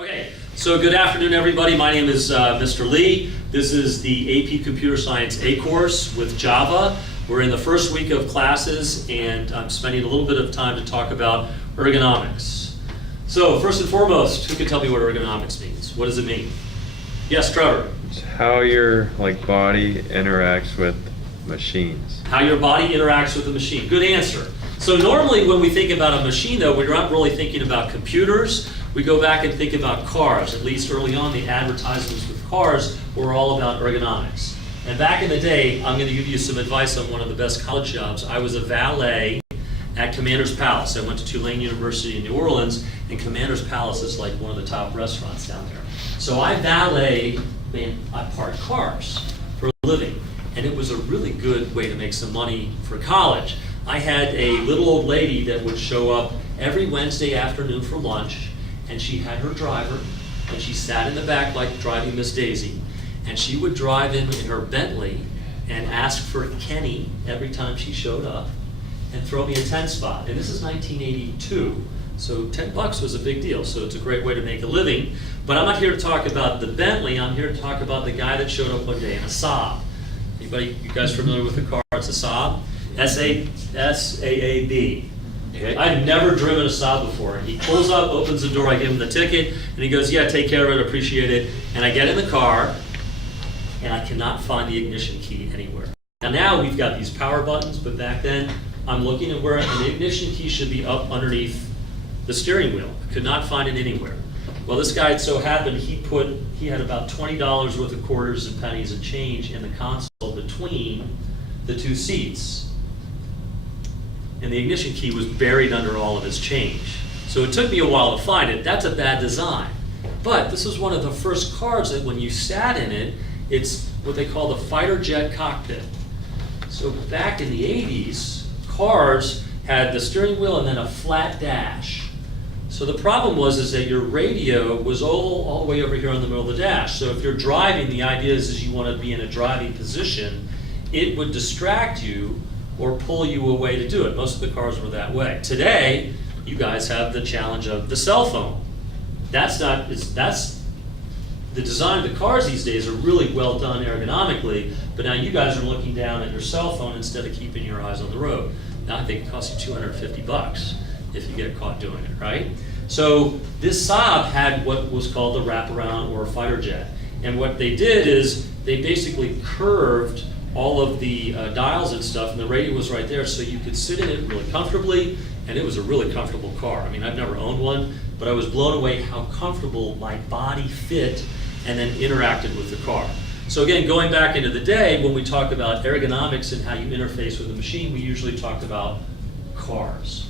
Okay, so good afternoon, everybody. My name is Mr. Lee. This is the AP Computer Science A course with Java. We're in the first week of classes, and I'm spending a little bit of time to talk about ergonomics. So first and foremost, who can tell me what ergonomics means? What does it mean? Yes, Trevor. It's how your body interacts with machines. How your body interacts with the machine. Good answer. So normally when we think about a machine, though, we're not really thinking about computers. We go back and think about cars. At least early on, the advertisements with cars were all about ergonomics. And back in the day, I'm going to give you some advice on one of the best college jobs. I was a valet at Commander's Palace. I went to Tulane University in New Orleans, and Commander's Palace is like one of the top restaurants down there. So I park cars for a living, and it was a really good way to make some money for college. I had a little old lady that would show up every Wednesday afternoon for lunch, and she had her driver, and she sat in the back like driving Miss Daisy, and she would drive in her Bentley and ask for Kenny every time she showed up and throw me a 10 spot. And this is 1982, so 10 bucks was a big deal, so it's a great way to make a living. But I'm not here to talk about the Bentley, I'm here to talk about the guy that showed up one day in a Saab. Anybody, you guys familiar with the car? It's a Saab, S-A-A-B. Okay. I've never driven a Saab before. He pulls up, opens the door, I give him the ticket, and he goes, yeah, take care of it, appreciate it. And I get in the car, and I cannot find the ignition key anywhere. Now we've got these power buttons, but back then, I'm looking at where the ignition key should be up underneath the steering wheel. Could not find it anywhere. Well, this guy, it so happened, he had about $20 worth of quarters and pennies and change in the console between the two seats. And the ignition key was buried under all of his change. So it took me a while to find it. That's a bad design. But this was one of the first cars that when you sat in it, it's what they call the fighter jet cockpit. So back in the 80s, cars had the steering wheel and then a flat dash. So the problem was that your radio was all the way over here in the middle of the dash. So if you're driving, the idea is you want to be in a driving position. It would distract you or pull you away to do it. Most of the cars were that way. Today, you guys have the challenge of the cell phone. That's the design of the cars these days are really well done ergonomically, but now you guys are looking down at your cell phone instead of keeping your eyes on the road. Now I think it costs you 250 bucks if you get caught doing it, right? So this Saab had what was called the wraparound or fighter jet. And what they did is they basically curved all of the dials and stuff, and the radio was right there, so you could sit in it really comfortably, and it was a really comfortable car. I mean, I've never owned one, but I was blown away how comfortable my body fit and then interacted with the car. So again, going back into the day, when we talk about ergonomics and how you interface with a machine, we usually talk about cars.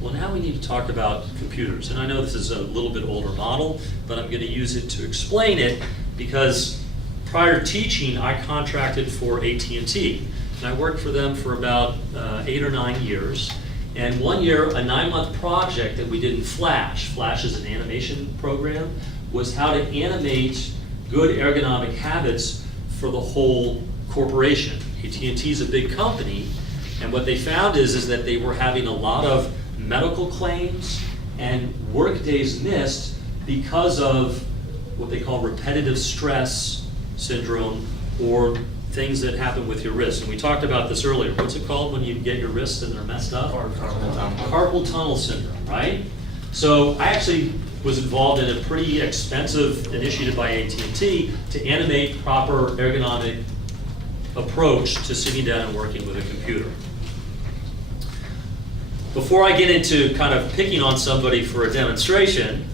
Well, now we need to talk about computers. And I know this is a little bit older model, but I'm going to use it to explain it because prior to teaching, I contracted for AT&T. And I worked for them for about 8 or 9 years. And one year, a 9-month project that we did in Flash, Flash is an animation program, was how to animate good ergonomic habits for the whole corporation. AT&T is a big company, and what they found is that they were having a lot of medical claims and work days missed because of what they call repetitive stress syndrome or things that happen with your wrist. And we talked about this earlier. What's it called when you get your wrists and they're messed up? Carpal tunnel syndrome, right? So I actually was involved in a pretty expensive initiative by AT&T to animate proper ergonomic approach to sitting down and working with a computer. Before I get into kind of picking on somebody for a demonstration,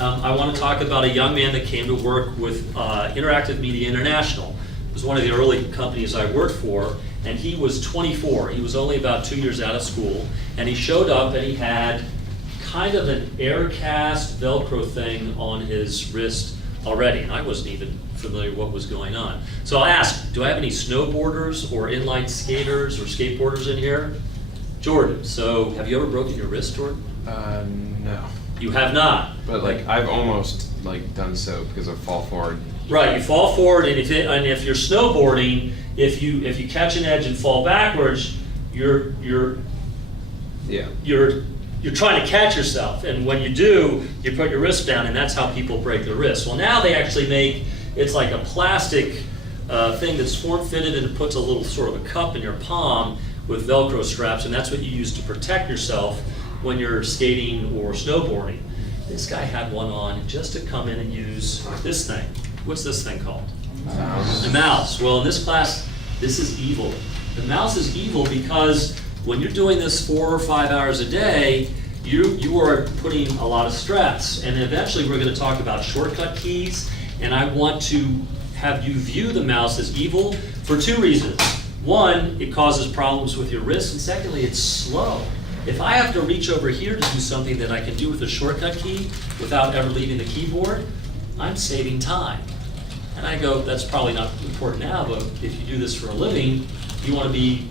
I want to talk about a young man that came to work with Interactive Media International. It was one of the early companies I worked for, and he was 24. He was only about 2 years out of school, and he showed up and he had kind of an air cast Velcro thing on his wrist already, and I wasn't even familiar what was going on. So I asked, do I have any snowboarders or inline skaters or skateboarders in here? Jordan, so have you ever broken your wrist, Jordan? No. You have not. But I've almost done so because I fall forward. Right, you fall forward, and if you're snowboarding, if you catch an edge and fall backwards, your you're trying to catch yourself, and when you do, you put your wrist down, and that's how people break their wrists. Well, now they actually make, it's like a plastic thing that's form-fitted, and it puts a little sort of a cup in your palm with Velcro straps, and that's what you use to protect yourself when you're skating or snowboarding. This guy had one on just to come in and use this thing. What's this thing called? Mouse. The mouse. Well, in this class, this is evil. The mouse is evil because when you're doing this 4 or 5 hours a day, you are putting a lot of stress. And eventually we're going to talk about shortcut keys, and I want to have you view the mouse as evil for 2 reasons. One, it causes problems with your wrist, and secondly, it's slow. If I have to reach over here to do something that I can do with a shortcut key without ever leaving the keyboard, I'm saving time. And I go, that's probably not important now, but if you do this for a living, you want to be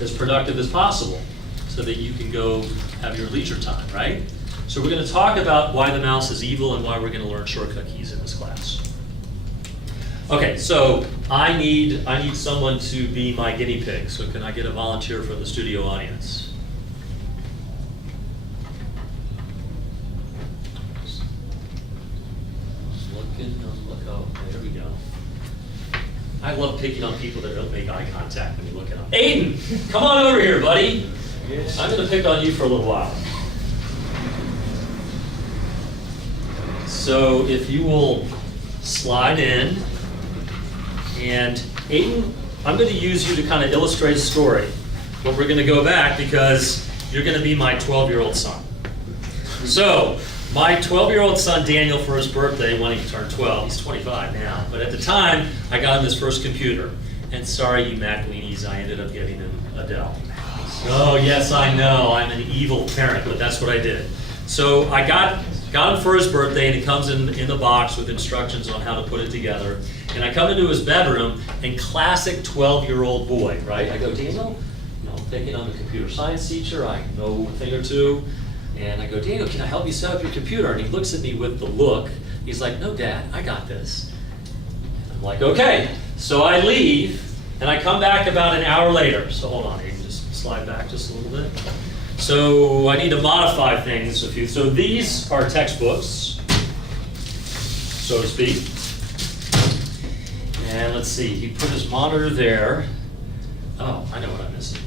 as productive as possible so that you can go have your leisure time, right? So we're going to talk about why the mouse is evil and why we're going to learn shortcut keys in this class. Okay, so I need someone to be my guinea pig. So can I get a volunteer for the studio audience? There we go. I love picking on people that don't make eye contact when you look at them. Aiden, come on over here, buddy. Yes. I'm going to pick on you for a little while. So if you will slide in, and Aiden, I'm going to use you to kind of illustrate a story. But we're going to go back because you're going to be my 12-year-old son. So, my 12-year-old son, Daniel, for his birthday, when he turned 12, he's 25 now, but at the time, I got him his first computer. And sorry, you Mac weenies, I ended up getting him a Dell. Oh, yes, I know, I'm an evil parent, but that's what I did. So I got him for his birthday, and it comes in the box with instructions on how to put it together. And I come into his bedroom, and classic 12-year-old boy, right? I go, Daniel, picking on the computer science teacher, I know a thing or two. And I go, Daniel, can I help you set up your computer? And he looks at me with the look. He's like, no, Dad, I got this. And I'm like, okay. So I leave, and I come back about an hour later. So hold on, you can just slide back just a little bit. So I need to modify things a few. So these are textbooks, so to speak. And let's see, he put his monitor there. Oh, I know what I'm missing.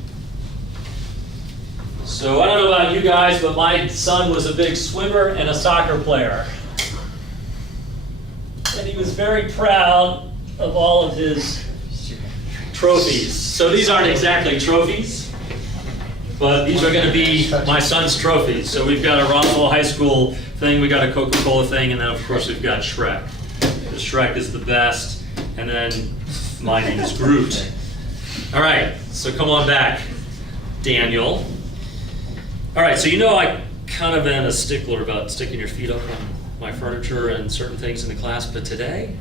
So I don't know about you guys, but my son was a big swimmer and a soccer player. And he was very proud of all of his trophies. So these aren't exactly trophies, but these are going to be my son's trophies. So we've got a Roswell High School thing, we got a Coca-Cola thing, and then of course we've got Shrek. The Shrek is the best, and then my name is Groot. All right, so come on back, Daniel. All right, so I kind of am a stickler about sticking your feet up on my furniture and certain things in the class, but today,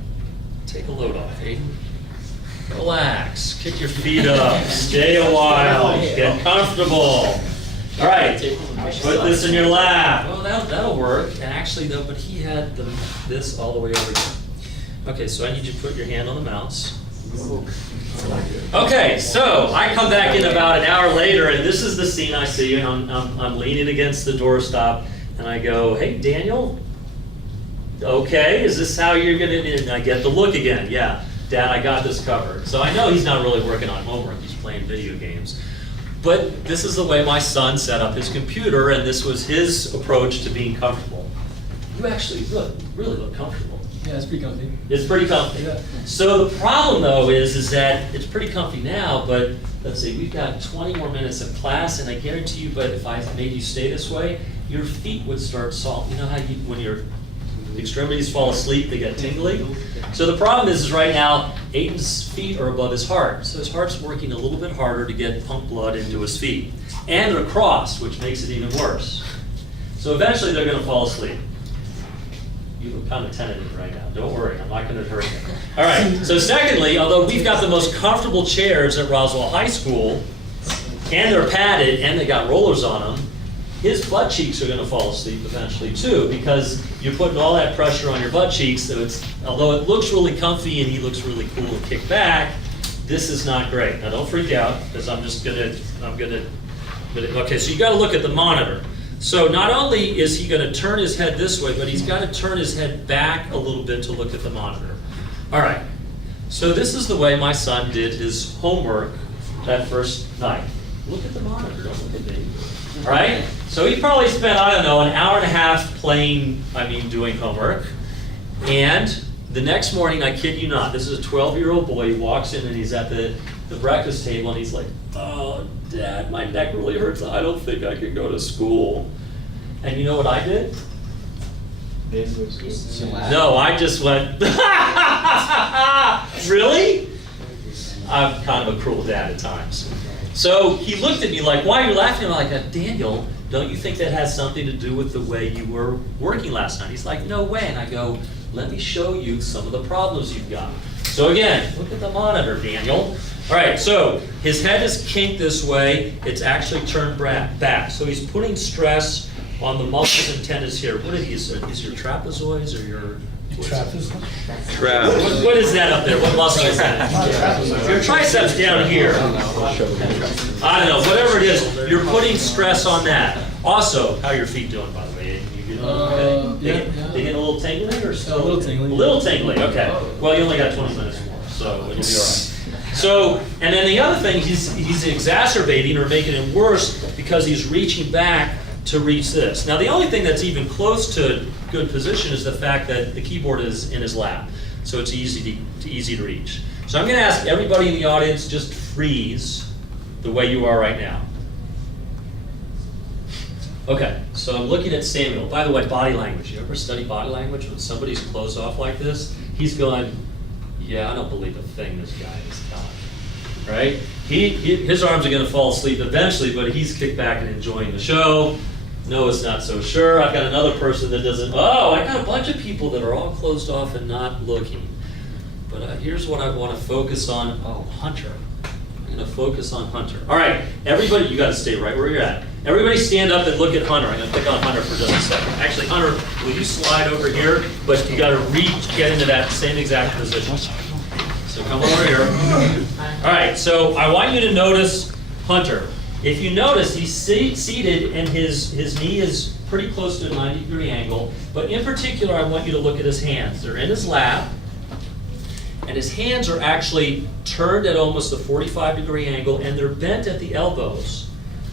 take a load off, Aiden. Relax, kick your feet up, stay a while, get comfortable. All right, put this in your lap. Well, that'll work. And actually, though, but he had this all the way over here. Okay, so I need you to put your hand on the mouse. Okay, so I come back in about an hour later, and this is the scene I see, and I'm leaning against the doorstop, and I go, hey, Daniel, okay, is this how you're going to, and I get the look again, yeah, Dad, I got this covered. So I know he's not really working on homework, he's playing video games. But this is the way my son set up his computer, and this was his approach to being comfortable. You actually really look comfortable. Yeah, it's pretty comfy. It's pretty comfy. Yeah. So the problem, though, is that it's pretty comfy now, but let's see, we've got 20 more minutes of class, and I guarantee you, but if I made you stay this way, your feet would start salting. You know how when your extremities fall asleep, they get tingly? So the problem is right now, Aiden's feet are above his heart. So his heart's working a little bit harder to get pump blood into his feet. And they're crossed, which makes it even worse. So eventually they're going to fall asleep. You look kind of tentative right now. Don't worry, I'm not going to hurt you. All right, so secondly, although we've got the most comfortable chairs at Roswell High School, and they're padded, and they got rollers on them, his butt cheeks are going to fall asleep eventually too, because you're putting all that pressure on your butt cheeks, so although it looks really comfy and he looks really cool and kick back, this is not great. Now don't freak out, because okay, so you got to look at the monitor. So not only is he going to turn his head this way, but he's got to turn his head back a little bit to look at the monitor. All right, so this is the way my son did his homework that first night. Look at the monitor, don't look at me. All right, so he probably spent, I don't know, an hour and a half doing homework. And the next morning, I kid you not, this is a 12-year-old boy. He walks in and he's at the breakfast table and he's like, "Oh, Dad, my neck really hurts. I don't think I can go to school." And you know what I did? No, I just went, "Really?" I'm kind of a cruel dad at times. So he looked at me like, "Why are you laughing?" I'm like, "Daniel, don't you think that has something to do with the way you were working last night?" He's like, "No way." And I go, "Let me show you some of the problems you've got." So again, look at the monitor, Daniel. All right, so his head is kinked this way. It's actually turned back. So he's putting stress on the muscles and tendons here. What are these? Is your trapezoids or your... What is that up there? What muscle is that? Your triceps down here. I don't know, whatever it is, you're putting stress on that. Also, how are your feet doing, by the way? You doing okay? They get a little tingling or still? A little tingling. A little tingling, okay. Well, you only got 20 minutes more, so you'll be all right. So, and then the other thing, he's exacerbating or making it worse because he's reaching back to reach this. Now, the only thing that's even close to good position is the fact that the keyboard is in his lap, so it's easy to reach. So I'm going to ask everybody in the audience, just freeze the way you are right now. Okay, so I'm looking at Samuel. By the way, body language. You ever study body language? When somebody's closed off like this, he's going, "Yeah, I don't believe a thing this guy is telling me." Right? His arms are going to fall asleep eventually, but he's kicked back and enjoying the show. Noah's not so sure. I've got another person that doesn't. Oh, I got a bunch of people that are all closed off and not looking. But here's what I want to focus on. Oh, Hunter. I'm going to focus on Hunter. All right, everybody, you got to stay right where you're at. Everybody stand up and look at Hunter. I'm going to pick on Hunter for just a second. Actually, Hunter, will you slide over here? But you got to get into that same exact position. So come over here. All right, so I want you to notice Hunter. If you notice, he's seated and his knee is pretty close to a 90-degree angle. But in particular, I want you to look at his hands. They're in his lap. And his hands are actually turned at almost a 45-degree angle, and they're bent at the elbows,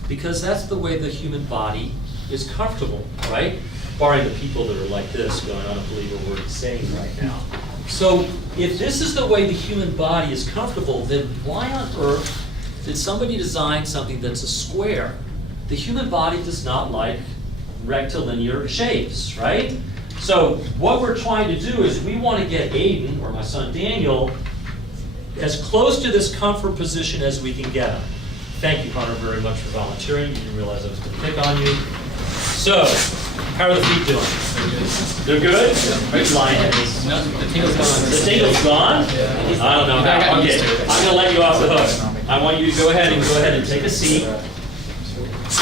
because that's the way the human body is comfortable, right? Barring the people that are like this, going, "I don't believe a word he's saying right now." So if this is the way the human body is comfortable, then why on earth did somebody design something that's a square? The human body does not like rectilinear shapes, right? So what we're trying to do is we want to get Aiden, or my son Daniel, as close to this comfort position as we can get him. Thank you, Hunter, very much for volunteering. You didn't realize I was going to pick on you. So, how are the feet doing? They're good? Are you lying? No, the tingle's gone. The tingle's gone? I don't know. Okay, I'm going to let you off the hook. I want you to go ahead and take a seat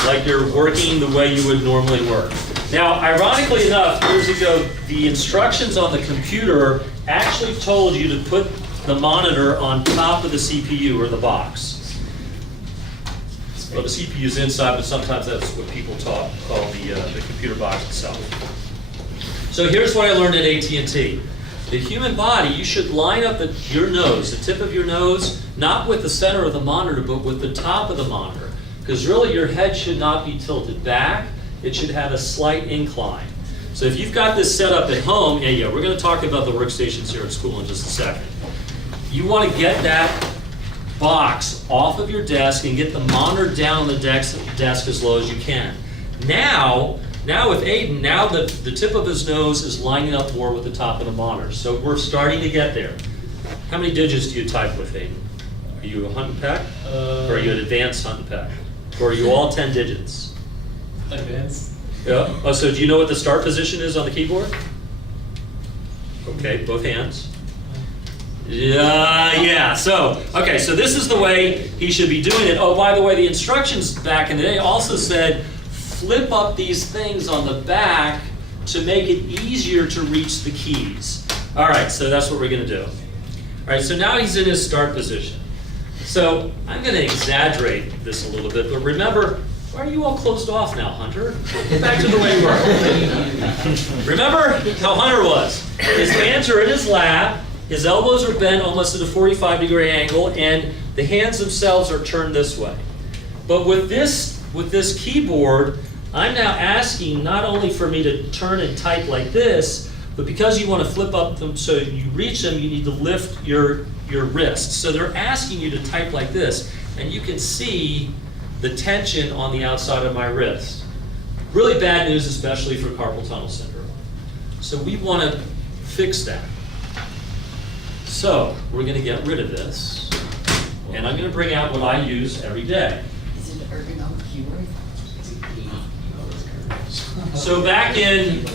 like you're working the way you would normally work. Now, ironically enough, years ago, the instructions on the computer actually told you to put the monitor on top of the CPU or the box. Well, the CPU's inside, but sometimes that's what people call the computer box itself. So here's what I learned at AT&T. The human body, you should line up your nose, the tip of your nose, not with the center of the monitor, but with the top of the monitor. Because really your head should not be tilted back. It should have a slight incline. So if you've got this set up at home, yeah, we're going to talk about the workstations here at school in just a second. You want to get that box off of your desk and get the monitor down on the desk as low as you can. Now with Aiden, now the tip of his nose is lining up more with the top of the monitor. So we're starting to get there. How many digits do you type with, Aiden? Are you a hunt and peck? Or are you an advanced hunt and peck? Or are you all 10 digits? Advanced. Yeah. Oh, so do you know what the start position is on the keyboard? Okay, both hands. Yeah. So, okay, so this is the way he should be doing it. Oh, by the way, the instructions back in the day also said flip up these things on the back to make it easier to reach the keys. All right, so that's what we're going to do. All right, so now he's in his start position. So I'm going to exaggerate this a little bit, but remember, Why are you all closed off now, Hunter? Get back to the way you were. Remember how Hunter was. His hands are in his lap, his elbows are bent almost at a 45-degree angle, and the hands themselves are turned this way. But with this keyboard, I'm now asking not only for me to turn and type like this, but because you want to flip up them so you reach them, you need to lift your wrist. So they're asking you to type like this, and you can see the tension on the outside of my wrist. Really bad news, especially for carpal tunnel syndrome. So we want to fix that. So we're going to get rid of this, and I'm going to bring out what I use every day. Is it an ergonomic keyboard? So back in,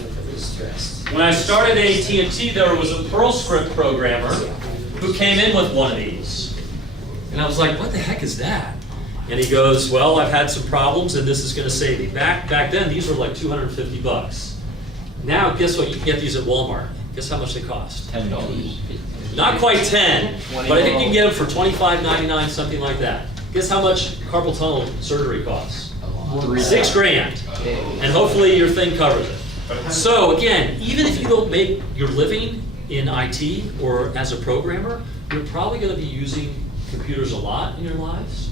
when I started at AT&T, there was a Perl script programmer who came in with one of these. And I was like, what the heck is that? And he goes, well, I've had some problems and this is going to save me. Back then, these were like 250 bucks. Now, guess what? You can get these at Walmart. Guess how much they cost? $10. Not quite 10, but I think you can get them for $25.99, something like that. Guess how much carpal tunnel surgery costs? $6 grand. And hopefully your thing covers it. So again, even if you don't make your living in IT or as a programmer, you're probably going to be using computers a lot in your lives.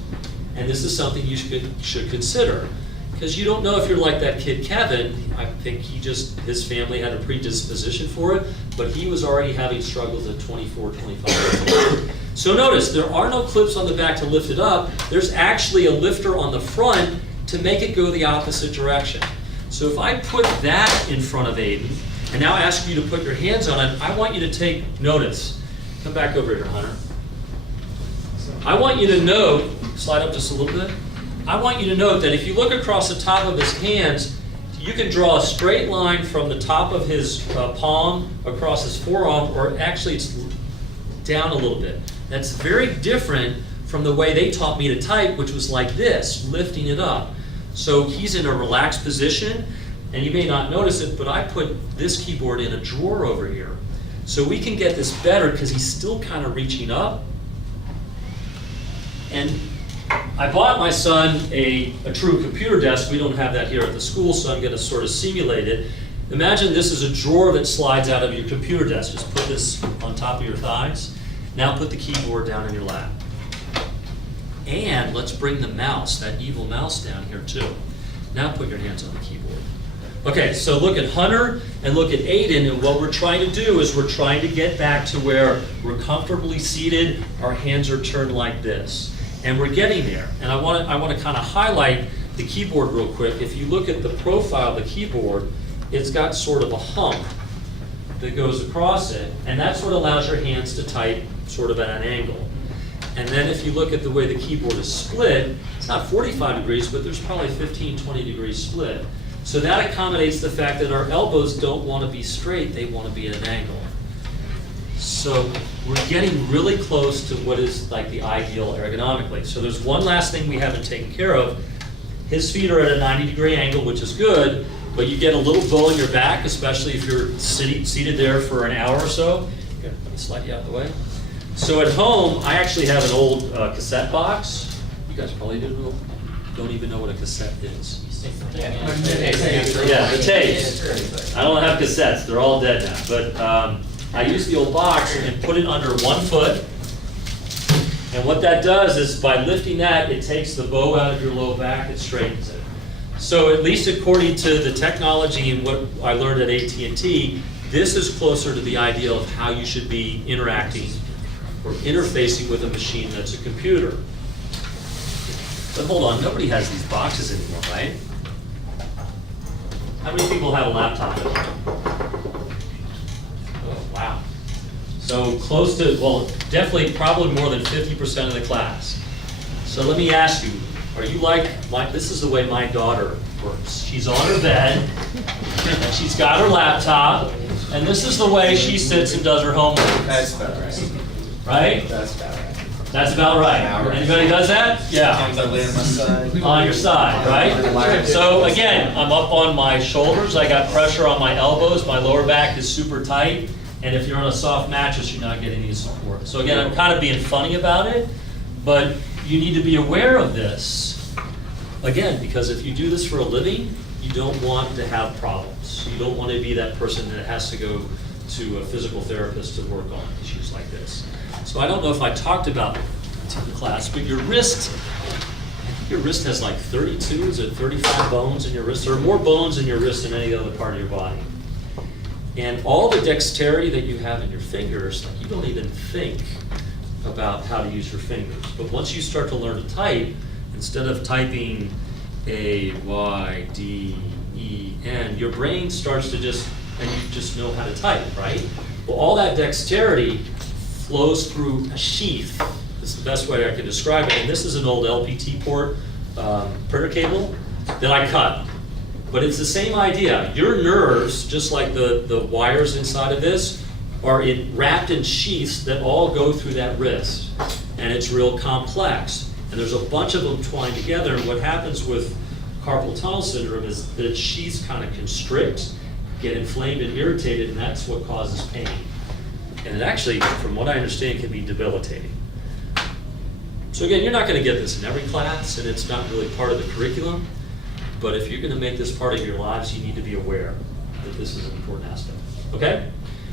And this is something you should consider. Because you don't know if you're like that kid Kevin. I think his family had a predisposition for it, but he was already having struggles at 24, 25 years old. So notice, there are no clips on the back to lift it up. There's actually a lifter on the front to make it go the opposite direction. So if I put that in front of Aiden, and now ask you to put your hands on it, I want you to take notice. Come back over here, Hunter. I want you to note, slide up just a little bit. I want you to note that if you look across the top of his hands, you can draw a straight line from the top of his palm across his forearm, or actually it's down a little bit. That's very different from the way they taught me to type, which was like this, lifting it up. So he's in a relaxed position, and you may not notice it, but I put this keyboard in a drawer over here. So we can get this better because he's still kind of reaching up. And I bought my son a true computer desk. We don't have that here at the school, so I'm going to sort of simulate it. Imagine this is a drawer that slides out of your computer desk. Just put this on top of your thighs. Now put the keyboard down in your lap. And let's bring the mouse, that evil mouse, down here too. Now put your hands on the keyboard. Okay, so look at Hunter and look at Aiden, and what we're trying to do is we're trying to get back to where we're comfortably seated, our hands are turned like this. And we're getting there. And I want to kind of highlight the keyboard real quick. If you look at the profile of the keyboard, it's got sort of a hump that goes across it, and that's what allows your hands to type sort of at an angle. And then if you look at the way the keyboard is split, it's not 45 degrees, but there's probably 15, 20 degrees split. So that accommodates the fact that our elbows don't want to be straight, they want to be at an angle. So we're getting really close to what is like the ideal ergonomically. So there's one last thing we haven't taken care of. His feet are at a 90-degree angle, which is good, but you get a little bow in your back, especially if you're seated there for an hour or so. Here, let me slide you out of the way. So at home, I actually have an old cassette box. You guys probably don't even know what a cassette is. Yeah, the tapes. I don't have cassettes. They're all dead now. But I use the old box and put it under one foot. And what that does is by lifting that, it takes the bow out of your low back and straightens it. So at least according to the technology and what I learned at AT&T, this is closer to the ideal of how you should be interacting or interfacing with a machine that's a computer. But hold on, nobody has these boxes anymore, right? How many people have a laptop? Oh, wow. So close to, well, definitely probably more than 50% of the class. So let me ask you, are you like, this is the way my daughter works. She's on her bed, and she's got her laptop, and this is the way she sits and does her homework. That's about right. Right? That's about right. That's about right. Anybody does that? Yeah. Sometimes I lay on my side. On your side, right? So again, I'm up on my shoulders, I got pressure on my elbows, my lower back is super tight, and if you're on a soft mattress, you're not getting any support. So again, I'm kind of being funny about it, but you need to be aware of this. Again, because if you do this for a living, you don't want to have problems. You don't want to be that person that has to go to a physical therapist to work on issues like this. So I don't know if I talked about it in class, but your wrist, I think your wrist has like 32, is it 35 bones in your wrist? There are more bones in your wrist than any other part of your body. And all the dexterity that you have in your fingers, like you don't even think about how to use your fingers. But once you start to learn to type, instead of typing A, Y, D, E, N, your brain starts to just, and you just know how to type, right? Well, all that dexterity flows through a sheath. This is the best way I can describe it. And this is an old LPT port printer cable that I cut. But it's the same idea. Your nerves, just like the wires inside of this, are wrapped in sheaths that all go through that wrist. And it's real complex. And there's a bunch of them twined together. And what happens with carpal tunnel syndrome is that sheaths kind of constrict, get inflamed and irritated, and that's what causes pain. And it actually, from what I understand, can be debilitating. So again, you're not going to get this in every class, and it's not really part of the curriculum. But if you're going to make this part of your lives, you need to be aware that this is an important aspect. Okay?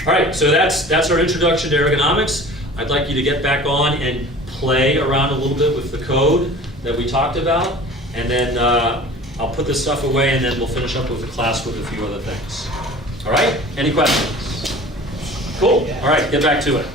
All right, so that's our introduction to ergonomics. I'd like you to get back on and play around a little bit with the code that we talked about. And then I'll put this stuff away, and then we'll finish up with the class with a few other things. All right? Any questions? Cool. All right, get back to it.